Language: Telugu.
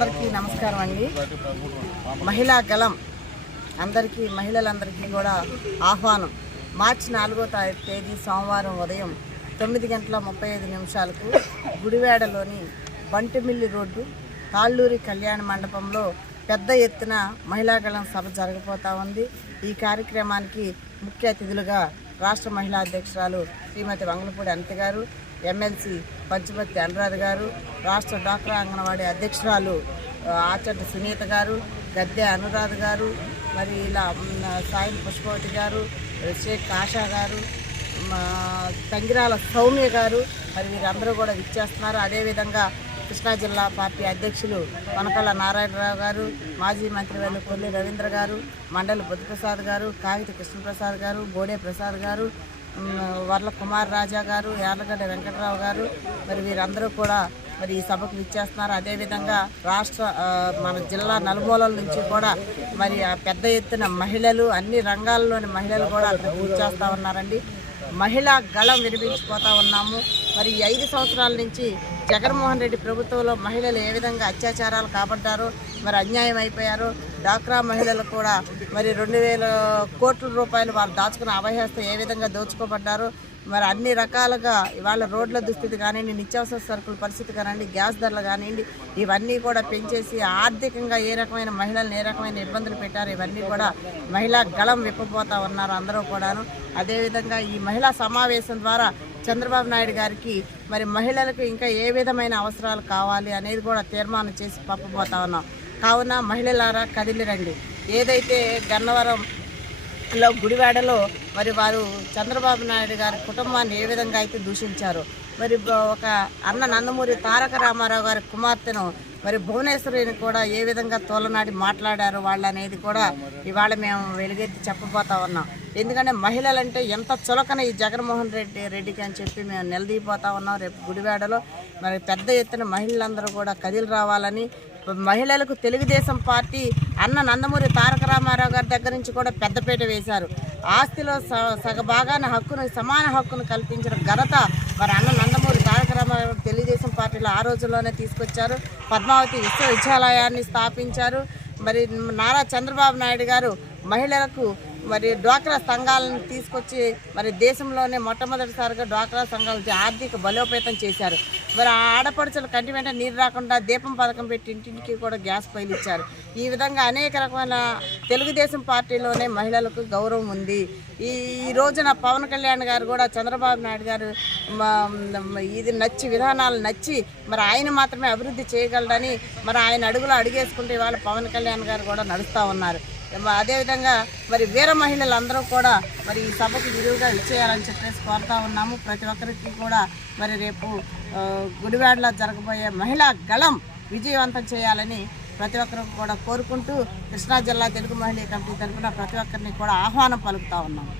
అందరికీ నమస్కారం అండి. మహిళా గలం అందరికీ మహిళలందరికీ కూడా ఆహ్వానం. మార్చి నాలుగో తారీఖు తేదీ సోమవారం ఉదయం తొమ్మిది గంటల ముప్పై ఐదు నిమిషాలకు గుడివాడలోని బంటిమిల్లి రోడ్డు తాళ్ళూరి కళ్యాణ మండపంలో పెద్ద ఎత్తున మహిళా గళం సభ జరగబోతా ఉంది. ఈ కార్యక్రమానికి ముఖ్య అతిథులుగా రాష్ట్ర మహిళా అధ్యక్షురాలు శ్రీమతి వంగలపూడి అనిత గారు ఎమ్మెల్సీ పంచమర్తి అనురాధ గారు రాష్ట్ర డాక్టర్ అంగన్వాడీ అధ్యక్షురాలు ఆచార్య సునీత గారు గద్దె అనురాధ గారు మరి ఇలా సాయి పుష్పవతి గారు షేక్ ఆషా గారు మా తంగిరాల సౌమ్య గారు మరి వీరందరూ కూడా విచ్చేస్తున్నారు. అదేవిధంగా కృష్ణా జిల్లా పార్టీ అధ్యక్షులు కొనకళ్ళ నారాయణరావు గారు మాజీ మంత్రివర్యులు కొల్లి రవీంద్ర గారు మండలి బుద్ధప్రసాద్ గారు కాగిత కృష్ణప్రసాద్ గారు బోడే ప్రసాద్ గారు వర్ల కుమార్ రాజా గారు యార్లగడ్డ వెంకటరావు గారు మరి వీరందరూ కూడా మరి ఈ సభకు విచ్చేస్తున్నారు. అదేవిధంగా రాష్ట్ర మన జిల్లా నలుమూలల నుంచి కూడా మరి పెద్ద ఎత్తున మహిళలు అన్ని రంగాల్లోని మహిళలు కూడా అక్కడ విచ్చేస్తూ ఉన్నారండి. మహిళా గళం వినిపించిపోతూ ఉన్నాము. మరి ఐదు సంవత్సరాల నుంచి జగన్మోహన్ రెడ్డి ప్రభుత్వంలో మహిళలు ఏ విధంగా అత్యాచారాలు కాబడ్డారు మరి అన్యాయం అయిపోయారు డాక్రా మహిళలు కూడా మరి రెండు వేల కోట్ల రూపాయలు వారు దాచుకున్న అవహేస్త ఏ విధంగా దోచుకోబడ్డారు మరి అన్ని రకాలుగా ఇవాళ రోడ్ల దుస్థితి కానివ్వండి నిత్యావసర సరుకుల పరిస్థితి కానివ్వండి గ్యాస్ ధరలు కానివ్వండి ఇవన్నీ కూడా పెంచేసి ఆర్థికంగా ఏ రకమైన మహిళలను ఏ రకమైన ఇబ్బందులు పెట్టారు ఇవన్నీ కూడా మహిళా గళం విప్పబోతా ఉన్నారు అందరూ కూడాను. అదేవిధంగా ఈ మహిళా సమావేశం ద్వారా చంద్రబాబు నాయుడు గారికి మరి మహిళలకు ఇంకా ఏ విధమైన అవసరాలు కావాలి అనేది కూడా తీర్మానం చేసి పంపబోతా ఉన్నాం. కావున మహిళలారా కదిలి రండి ఏదైతే గన్నవరం లో గుడివాడలో మరి వారు చంద్రబాబు నాయుడు గారి కుటుంబాన్ని ఏ విధంగా అయితే దూషించారో మరి ఒక అన్న నందమూరి తారక రామారావు గారి కుమార్తెను మరి భువనేశ్వరిని కూడా ఏ విధంగా తోలనాడి మాట్లాడారు వాళ్ళు అనేది కూడా ఇవాళ మేము వెలుగెత్తి చెప్పబోతా ఉన్నాం. ఎందుకంటే మహిళలంటే ఎంత చులకన ఈ జగన్మోహన్ రెడ్డి రెడ్డికి అని చెప్పి మేము నిలదీపోతా ఉన్నాం రేపు గుడివాడలో. మరి పెద్ద ఎత్తున మహిళలందరూ కూడా కదిలి రావాలని మహిళలకు తెలుగుదేశం పార్టీ అన్న నందమూరి తారక రామారావు గారి దగ్గర నుంచి కూడా పెద్దపీట వేశారు. ఆస్తిలో సగ భాగాన హక్కును సమాన హక్కును కల్పించిన ఘనత మరి అన్న నందమూరి తారక రామారావు గారు తెలుగుదేశం పార్టీలో ఆ రోజుల్లోనే తీసుకొచ్చారు. పద్మావతి విశ్వవిద్యాలయాన్ని స్థాపించారు. మరి నారా చంద్రబాబు నాయుడు గారు మహిళలకు మరి డ్వాక్రా సంఘాలను తీసుకొచ్చి మరి దేశంలోనే మొట్టమొదటిసారిగా డ్వాక్రా సంఘాలు ఆర్థిక బలోపేతం చేశారు. మరి ఆ ఆడపడుచుల కంటి వెంట నీరు రాకుండా దీపం పథకం పెట్టి ఇంటింటికి కూడా గ్యాస్ పైలు ఇచ్చారు. ఈ విధంగా అనేక రకమైన తెలుగుదేశం పార్టీలోనే మహిళలకు గౌరవం ఉంది. ఈ ఈ రోజున పవన్ కళ్యాణ్ గారు కూడా చంద్రబాబు నాయుడు గారు ఇది నచ్చి విధానాలు నచ్చి మరి ఆయన మాత్రమే అభివృద్ధి చేయగలడని మరి ఆయన అడుగులో అడిగేసుకుంటే ఇవాళ పవన్ కళ్యాణ్ గారు కూడా నడుస్తూ ఉన్నారు. అదేవిధంగా మరి వీర మహిళలందరూ కూడా మరి ఈ సభకు విరివిగా ఇచ్చేయాలని చెప్పేసి కోరుతా ఉన్నాము. ప్రతి ఒక్కరికి కూడా మరి రేపు గుడివాడలో జరగబోయే మహిళా గళం విజయవంతం చేయాలని ప్రతి ఒక్కరికి కూడా కోరుకుంటూ కృష్ణా జిల్లా తెలుగు మహిళా కమిటీ తరఫున ప్రతి ఒక్కరిని కూడా ఆహ్వానం పలుకుతా ఉన్నాము.